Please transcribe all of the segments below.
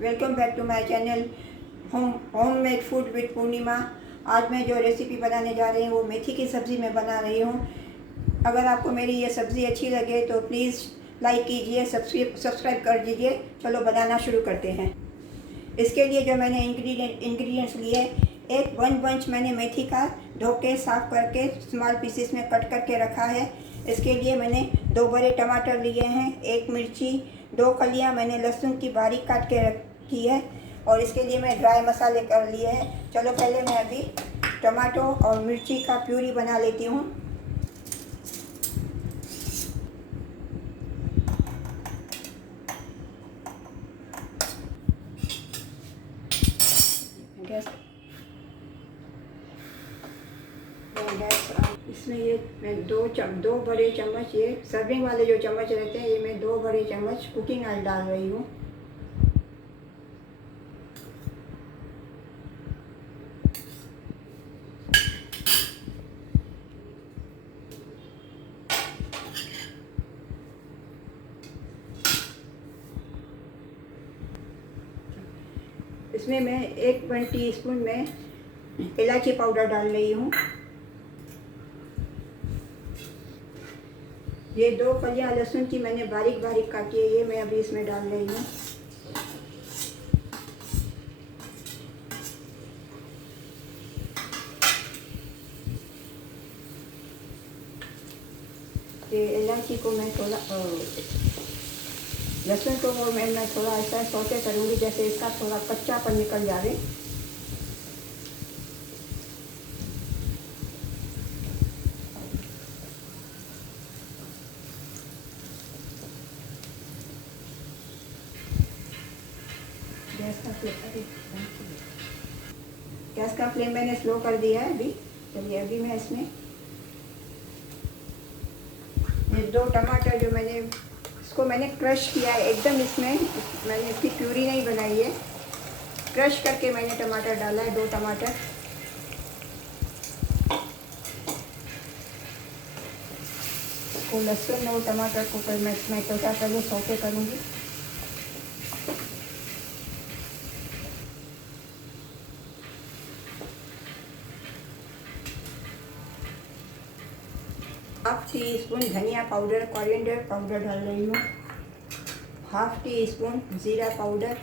Welcome back to my channel home made food with Purnima. आज मैं जो रेसिपी बनाने जा रही हूँ वो मेथी की सब्ज़ी मैं बना रही हूँ। अगर आपको मेरी ये सब्ज़ी अच्छी लगे तो प्लीज़ लाइक कीजिए, सब्सक्राइब कर दीजिए। चलो बनाना शुरू करते हैं। इसके लिए जो मैंने इंग्रेडिएंट्स लिए, एक 1 बंच मैंने मेथी का धो के साफ़ करके स्मॉल पीसेस में कट करके रखा है। इसके लिए मैंने 2 बड़े टमाटर लिए हैं, 1 मिर्ची, 2 कलियां मैंने लहसुन की बारीक काट के रखी है और इसके लिए मैं ड्राई मसाले कर लिए हैं। चलो पहले मैं अभी टमाटो और मिर्ची का प्यूरी बना लेती हूँ। गैस इसमें ये मैं दो बड़े चम्मच, ये सर्विंग वाले जो चम्मच रहते हैं, ये मैं 2 बड़े चम्मच कुकिंग ऑयल डाल रही हूँ। इसमें मैं 1 टीस्पून में इलायची पाउडर डाल रही हूँ। ये 2 कलियां लहसुन की मैंने बारीक बारीक काटी है, ये मैं अभी इसमें डाल रही हूँ। ये इलायची को मैं थोड़ा लहसुन को वो मैं थोड़ा ऐसा सौते करूँगी जैसे इसका थोड़ा कच्चापन निकल जाए। गैस का फ्लेम मैंने स्लो कर दिया है अभी। चलिए अभी मैं इसमें ये 2 टमाटर जो इसको मैंने क्रश किया है एकदम, इसमें मैंने इसकी प्यूरी नहीं बनाई है, क्रश करके मैंने टमाटर डाला है, 2 टमाटर। को लहसुन और टमाटर को मैं थोड़ा पहले सौते करूँगी। हाफ टी स्पून धनिया पाउडर, कोरिएंडर पाउडर डाल रही हूँ। हाफ टी स्पून ज़ीरा पाउडर,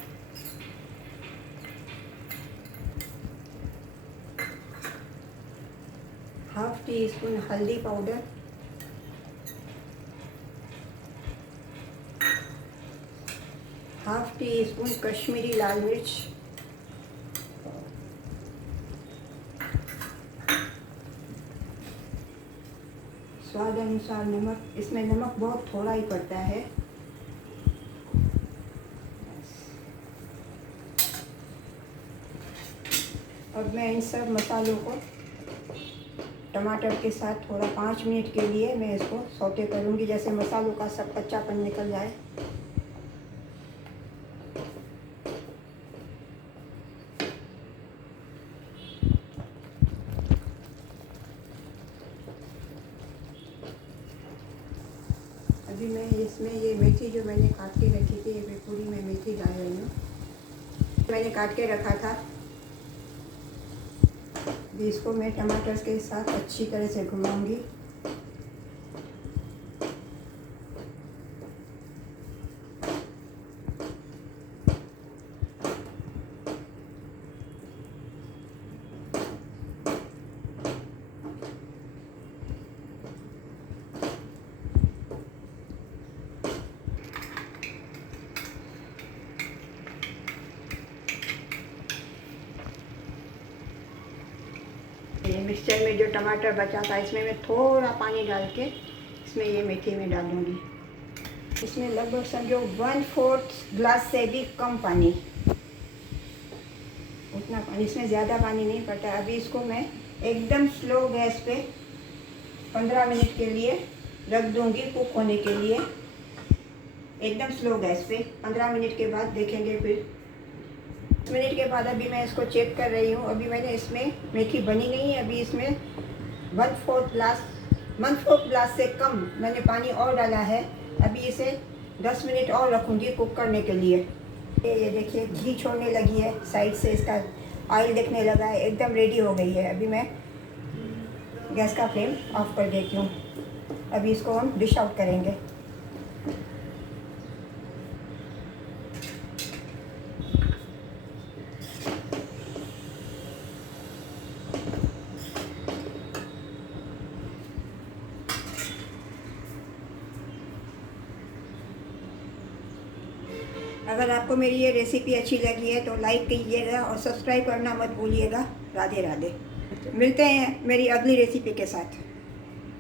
हाफ टी स्पून हल्दी powder, half teaspoon Kashmiri लाल मिर्च, स्वाद अनुसार नमक। इसमें नमक बहुत थोड़ा ही पड़ता है। अब मैं इन सब मसालों को टमाटर के साथ थोड़ा 5 मिनट के लिए मैं इसको सौते करूँगी, जैसे मसालों का सब कच्चापन निकल जाए। अभी मैं इसमें ये मेथी जो मैंने काट के रखी थी, ये पूरी मैं मेथी डाल रही हूँ। मैंने काट के रखा था, इसको मैं टमाटर के साथ अच्छी तरह से घुमाऊंगी। ये मिक्सचर में जो टमाटर बचा था, इसमें मैं थोड़ा पानी डाल के इसमें ये मेथी में डालूंगी। इसमें लगभग समझो 1/4 ग्लास से भी कम पानी, उतना पानी, इसमें ज़्यादा पानी नहीं पड़ता। अभी इसको मैं एकदम स्लो गैस पे 15 मिनट के लिए रख दूंगी कुक होने के लिए। एकदम स्लो गैस पे 15 मिनट के बाद देखेंगे। फिर मिनट के बाद अभी मैं इसको चेक कर रही हूँ। अभी मैंने इसमें मेथी बनी नहीं है, अभी इसमें 1/4 ग्लास से कम मैंने पानी और डाला है। अभी इसे 10 मिनट और रखूँगी कुक करने के लिए। ये देखिए घी छोड़ने लगी है, साइड से इसका ऑयल दिखने लगा है, एकदम रेडी हो गई है। अभी मैं गैस का फ्लेम ऑफ कर देती हूँ। अभी इसको हम डिश आउट करेंगे। अगर आपको मेरी ये रेसिपी अच्छी लगी है तो लाइक कीजिएगा और सब्सक्राइब करना मत भूलिएगा। राधे राधे। मिलते हैं मेरी अगली रेसिपी के साथ।